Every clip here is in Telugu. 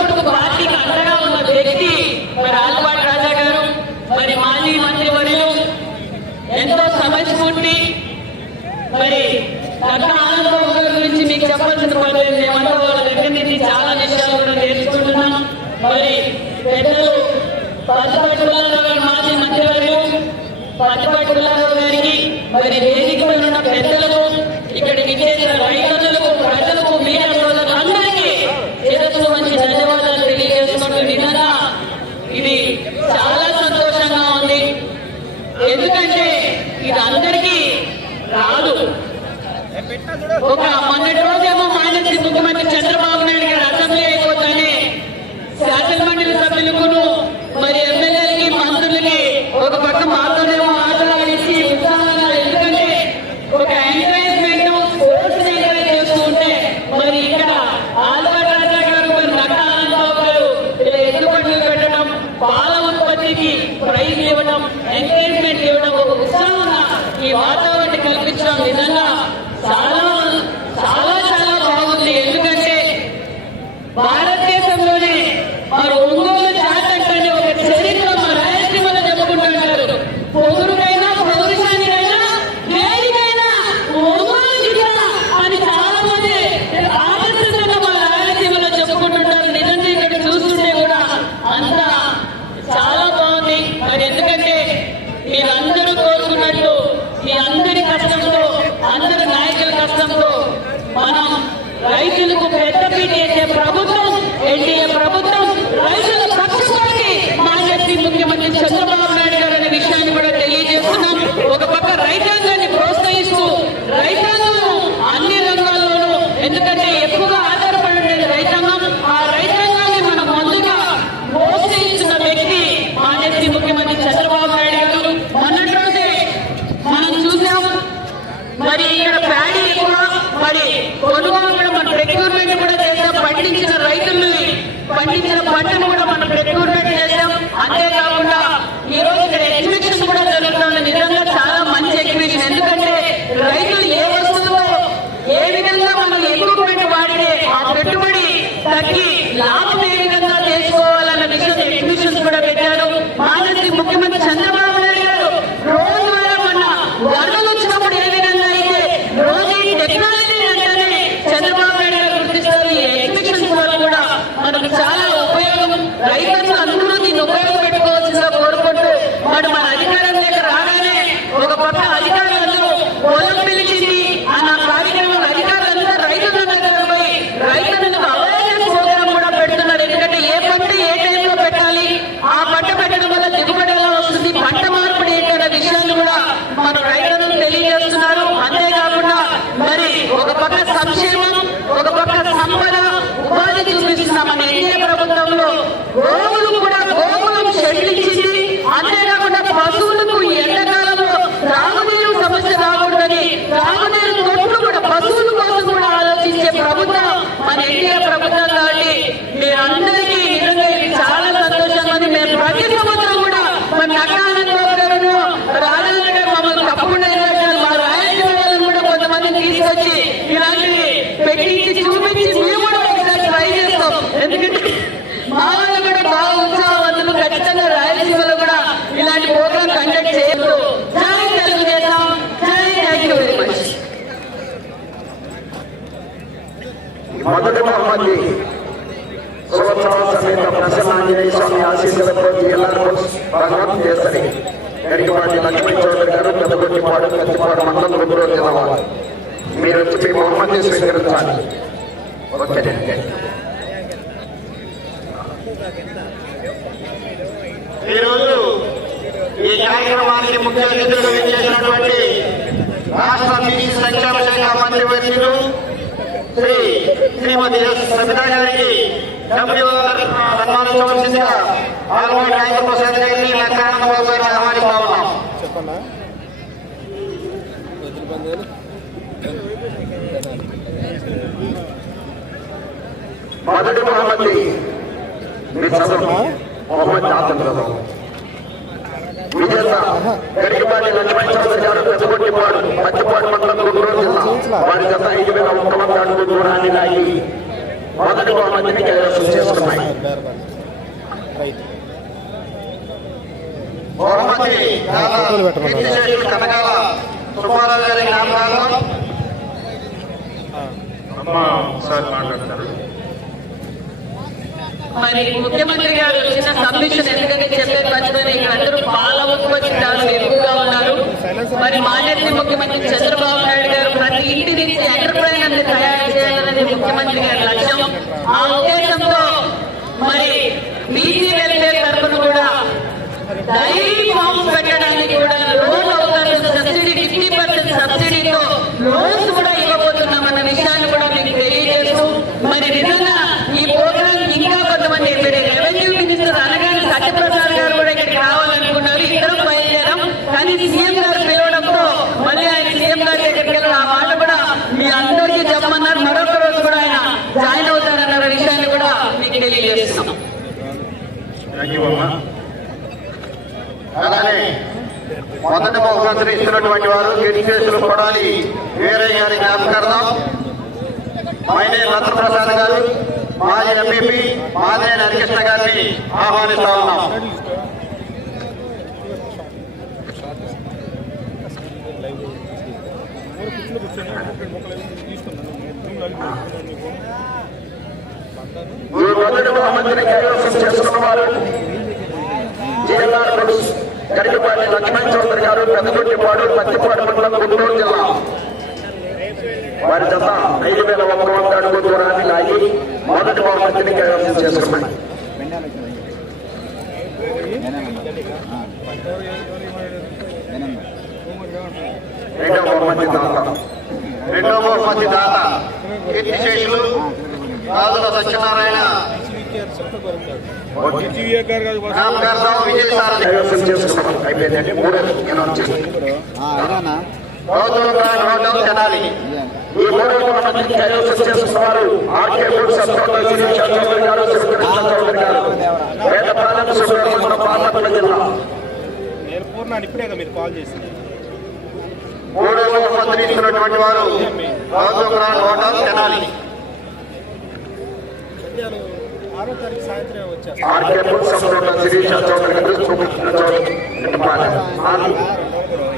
ప్రస్తుతం పార్టీకి మరి ఆల్పాటి రాజా గారు ఎంతో సమయస్ఫూర్తి. మరి దగ్గర ఆనందబాబు మరి పెద్దలు పట్టుపాటి పుల్లారావు గారు మాజీ గారికి మరి వేదికలో పెద్దలకు ఇక్కడ విజయ రైతులకు ప్రజలకు ఎందుకంటే ఇది అందరికీ రాదు ఒక మొన్నటి రోజేమో మా ఆయన ముఖ్యమంత్రి చంద్రబాబు Не Прабудова. Whoa! మొదటి బహుమతి సంవత్సరాల సమేత ప్రసన్నాంజనేయ స్వామి ఆశీస్సులతో జిల్లాలో భగవంత్ చేసరి గడికపాటి లక్ష్మీ చౌదరి గారు పెద్దగొట్టిపాడు కత్తిపాడు ఈరోజు ఈ కార్యక్రమానికి ముఖ్య అతిథులు విచ్చేసినటువంటి రాష్ట్ర శాఖ మంత్రి వర్యులు శ్రీమతి సబితా గారికి సన్మానించవలసిందిగా ప్రసాద్ మొదటి బహుమతి మొహమ్మద్ జిల్లా గరికపాటి లక్ష్మణ ఐదు వేల ఒక్క మొదటి బహుమతిని కైవసం చేసుకున్నాయి బహుమతి మాట్లాడతారు. మరి ముఖ్యమంత్రి గారు వచ్చిన సబ్మిషన్ ఎందుకంటే చెప్పే మర్చిపోయిన ఇక్కడ అందరూ పాల ఉత్పత్తిదారులు ఎక్కువగా ఉన్నారు. మరి మాన్యత ముఖ్యమంత్రి చంద్రబాబు నాయుడు గారు ప్రతి ఇంటి నుంచి ఎంటర్ప్రైనర్ తయారు చేయాలనేది ముఖ్యమంత్రి గారి లక్ష్యం. ఆ ఉద్దేశంతో మరి బీసీ మొదటి బహుమతిని ఇస్తున్నటువంటి వారు కీర్తిశేషులు కొడాలి. వీరయ్య గారి జ్ఞాపకార్థం మైనే రత్నప్రసాద్ గారు మాజీ ఎంపీపీ మాదే హరికృష్ణ గారిని ఆహ్వానిస్తా ఉన్నాం. ఈ మొదటి బహుమతిని కైవసం చేసుకున్న వారు జిల్లాల కరికపాటి లక్ష్మణ్ చౌదరి గారు పెద్దగొట్టిపాడు పత్తిపాడు మండలం గుంటూరు జిల్లా. వారి జత ఐదు వేల ఒక్క వంద అడుగు దూరాన్ని లాగి మొదటి బహుమతిని కైవసం చేసుకున్నాయి. రెండవ బహుమతి దాత. రెండవ బహుమతి దాత. కీర్తిశేషులు రాజుల సత్యనారాయణ. తెనాలి ఈ మూడవ బహుమతిని ఆర్కే ఫుడ్ గారు సుబ్రహ్మణ్యం జిల్లా నేను ఇప్పుడే మీరు కాల్ చేసింది మూడవ మంత్రి ఇస్తున్నటువంటి వారు రాజోగ్రాన్ హోటల్ తెనాలి. ఆరో తారీఖు సాయంత్రం వచ్చేస్తాను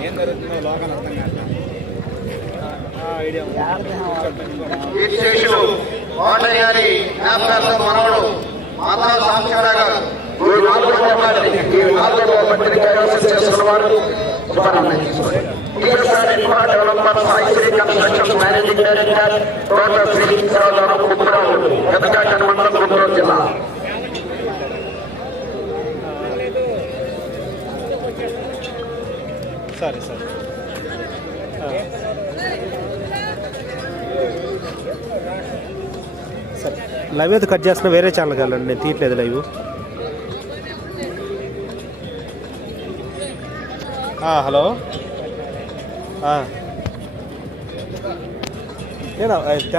ఏం జరుగుతుందో లోకల్ అర్థం కాదు కోటయ్య గారి జ్ఞాపకార్థం మనవడు మాతా సాంబశివరావు గారు ఈ నాలుగో ఈ వారు సుబ్రహ్మణ్యం సరే లైవ్ అయితే కట్ చేస్తున్నా వేరే ఛానల్ కావాలండి నేను తీయట్లేదు లైవ్. హలో. నేను తెర